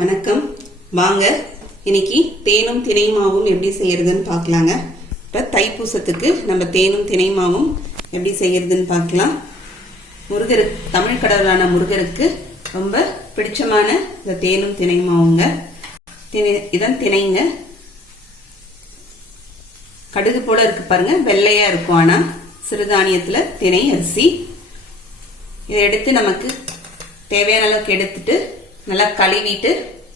வணக்கம். வாங்க இன்னைக்கு தேனும் திணை மாவும் எப்படி செய்யறதுன்னு பார்க்கலாங்க. இப்போ தைப்பூசத்துக்கு நம்ம தேனும் திணை மாவும் எப்படி செய்யறதுன்னு பார்க்கலாம். முருகருக்கு, தமிழ் கடவுளான முருகருக்கு ரொம்ப பிடிச்சமான இந்த தேனும் திணை மாவுங்க. இதான் திணைங்க. கடுகு போல இருக்கு பாருங்க, வெள்ளையா இருக்கும். ஆனா சிறுதானியத்துல திணை அரிசி. இதை எடுத்து நமக்கு தேவையான அளவுக்கு எடுத்துட்டு நல்லா கழுவிட்டு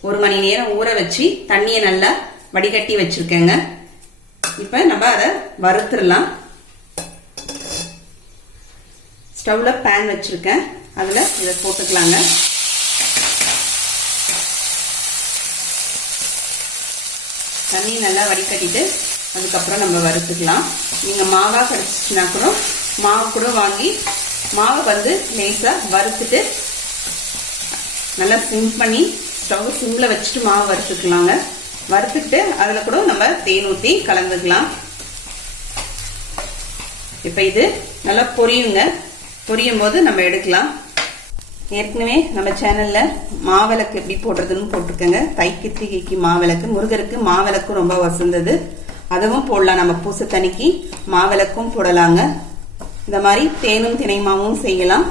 1 மணி நேரம் ஊற வச்சு தண்ணியை நல்லா வடிகட்டி வச்சிருக்கேங்க. இப்ப நம்ம அதை வறுத்துடலாம். ஸ்டவ்ல பேன் வச்சிருக்கேன், அதுல இதை போட்டுக்கலாங்க. தண்ணி நல்லா வடிகட்டிட்டு அதுக்கப்புறம் நம்ம வறுத்துக்கலாம். நீங்க மாவா கிடைச்சிச்சுன்னா கூட மாவு கூட வாங்கி மாவை வந்து லேசா வறுத்துட்டு நல்லா சிம் பண்ணி ஸ்டவ் சிம்ல வச்சுட்டு மாவு வறுத்துக்கலாங்க. வறுத்துட்டு அதுல கூட நம்ம தேன் ஊற்றி கலந்துக்கலாம். இப்ப இது நல்லா பொரியுங்க. பொரியும் போது நம்ம எடுக்கலாம். ஏற்கனவே நம்ம சேனல்ல மாவிளக்கு எப்படி போடுறதுன்னு போட்டிருக்கேங்க. தைக்கிருத்திகைக்கு மாவிளக்கு, முருகருக்கு மாவிளக்கும் ரொம்ப வசந்தது, அதுவும் போடலாம். நம்ம பூசத்தன்னைக்கு மாவிளக்கும் போடலாங்க. இந்த மாதிரி தேனும் திணை மாவும் செய்யலாம்.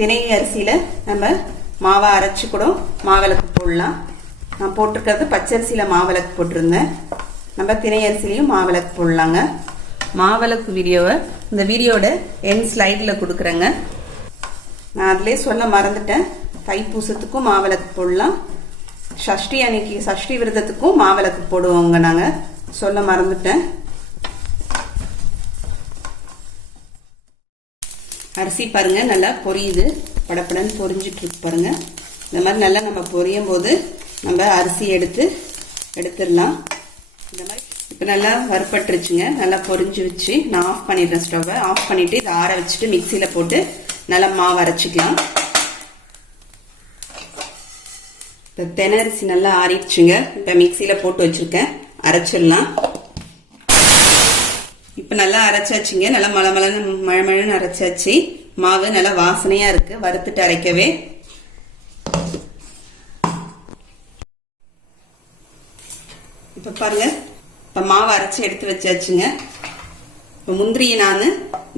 திணை அரிசியில நம்ம மாவை அரைச்சு கூட மாவிளக்கு போடலாம். நான் போட்டிருக்கிறது பச்சரிசியில மாவிளக்கு போட்டிருந்தேன். நம்ம திணை அரிசிலையும் மாவிளக்கு போடலாங்க. மாவிளக்கு வீடியோவை இந்த வீடியோட என் ஸ்லைட்ல கொடுக்குறேங்க. நான் அதிலே சொல்ல மறந்துட்டேன். தைப்பூசத்துக்கும் மாவிளக்கு போடலாம், சஷ்டி அன்னைக்கு சஷ்டி விரதத்துக்கும் மாவிளக்கு போடுவோங்க. நாங்க சொல்ல மறந்துட்டேன். அரிசி பாருங்க நல்லா பொரியுது, படப்படன்னு பொரிஞ்சிட்டு இருக்கு பாருங்க. இந்த மாதிரி நல்லா நம்ம பொரியும் போது நம்ம அரிசி எடுத்துடலாம். இந்த மாதிரி இப்ப நல்லா வறுப்பட்டுருச்சுங்க. நல்லா பொரிஞ்சு வச்சு நான் ஆஃப் பண்ணிடுறேன். ஸ்டவ்வை ஆஃப் பண்ணிட்டு இதை ஆற வச்சுட்டு மிக்சியில போட்டு நல்லா மாவு அரைச்சிக்கலாம். இப்ப தெனை அரிசி நல்லா ஆறிடுச்சுங்க. இப்ப மிக்சியில போட்டு வச்சிருக்கேன், அரைச்சிடலாம். இப்ப நல்லா அரைச்சாச்சுங்க. நல்லா மழை அரைச்சாச்சு. மாவு நல்லா வாசனையா இருக்கு, வறுத்துட்டு அரைக்கவே. இப்ப பாருங்க, இப்ப மாவு அரைச்சு எடுத்து வச்சாச்சுங்க. இப்ப முந்திரியை நான்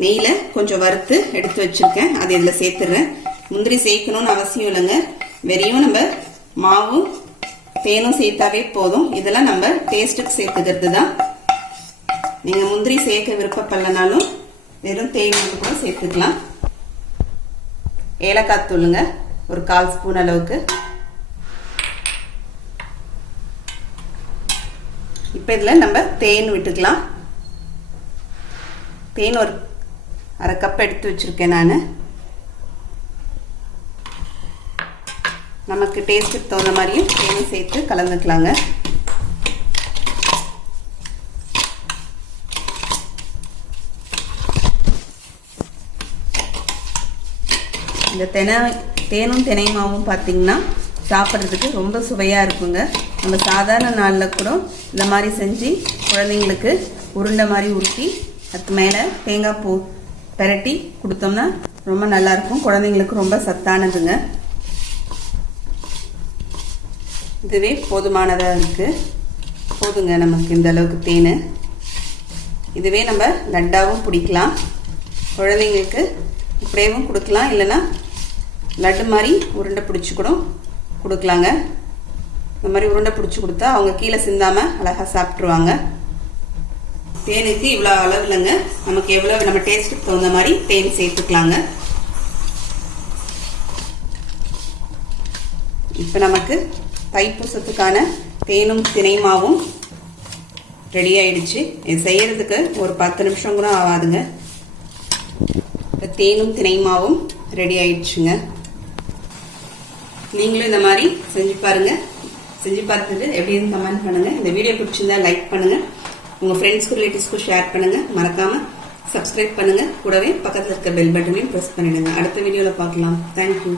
நெய்ல கொஞ்சம் வறுத்து எடுத்து வச்சிருக்கேன், அதை இதுல சேர்த்துறேன். முந்திரி சேர்க்கணும்னு அவசியம் இல்லைங்க. வெறியும் நம்ம மாவும் தேனும் சேர்த்தாவே போதும். இதெல்லாம் நம்ம டேஸ்ட்டுக்கு சேர்த்துக்கிறது தான். நீங்க முந்திரி சேர்க்க விருப்பப்படலனாலும் வெறும் தேன் கூட சேர்த்துக்கலாம். ஏலக்காய் தூளுங்க, ஒரு 1/4 ஸ்பூன் அளவுக்கு. இப்ப இதுல நம்ம தேன் விட்டுக்கலாம். தேன் ஒரு 1/2 கப் எடுத்து வச்சிருக்கேன் நானு. நமக்கு டேஸ்ட்டுக்கு தகுந்த மாதிரியும் தேனும் சேர்த்து கலந்துக்கலாங்க. இந்த தேனும் திணை மாவும் பார்த்தீங்கன்னா சாப்பிட்றதுக்கு ரொம்ப சுவையாக இருக்குங்க. நம்ம சாதாரண நாளில் கூட இந்த மாதிரி செஞ்சு குழந்தைங்களுக்கு உருண்டை மாதிரி உருட்டி அதுக்கு மேலே தேங்காய் பூ பெரட்டி கொடுத்தோம்னா ரொம்ப நல்லாயிருக்கும். குழந்தைங்களுக்கு ரொம்ப சத்தானதுங்க. இதுவே போதுமானதாக இருக்குது. போதுங்க நமக்கு இந்த அளவுக்கு தேன். இதுவே நம்ம லட்டாவும் பிடிக்கலாம். குழந்தைங்களுக்கு இப்படியேவும் கொடுக்கலாம், இல்லைன்னா லட்டு மாதிரி உருண்டை பிடிச்சி கூட கொடுக்கலாங்க. இந்த மாதிரி உருண்டை பிடிச்சி கொடுத்தா அவங்க கீழே சிந்தாம அழகா சாப்பிட்ருவாங்க. தேனுக்கு இவ்வளோ அளவு இல்லைங்க, நமக்கு எவ்வளோ நம்ம டேஸ்ட்டுக்கு தகுந்த மாதிரி தேன் சேர்த்துக்கலாங்க. இப்போ நமக்கு தைப்பூசத்துக்கான தேனும் திணை மாவும் ரெடி ஆயிடுச்சு. இது செய்யறதுக்கு ஒரு 10 நிமிஷம் கூட ஆகாதுங்க. தேனும் திணை மாவும் ரெடி ஆயிடுச்சுங்க. நீங்களும் இந்த மாதிரி செஞ்சு பாருங்க. செஞ்சு பார்த்துட்டு எப்படின்னு கமெண்ட் பண்ணுங்க. இந்த வீடியோ பிடிச்சிருந்தா லைக் பண்ணுங்க, உங்க ஃப்ரெண்ட்ஸ்க்கு ரிலேட்டிவ்ஸ்க்கு ஷேர் பண்ணுங்க. மறக்காம சப்ஸ்கிரைப் பண்ணுங்க. கூடவே பக்கத்தில் இருக்க பெல் பட்டனையும் ப்ரெஸ் பண்ணிடுங்க. அடுத்த வீடியோல பார்க்கலாம். தேங்க்யூ.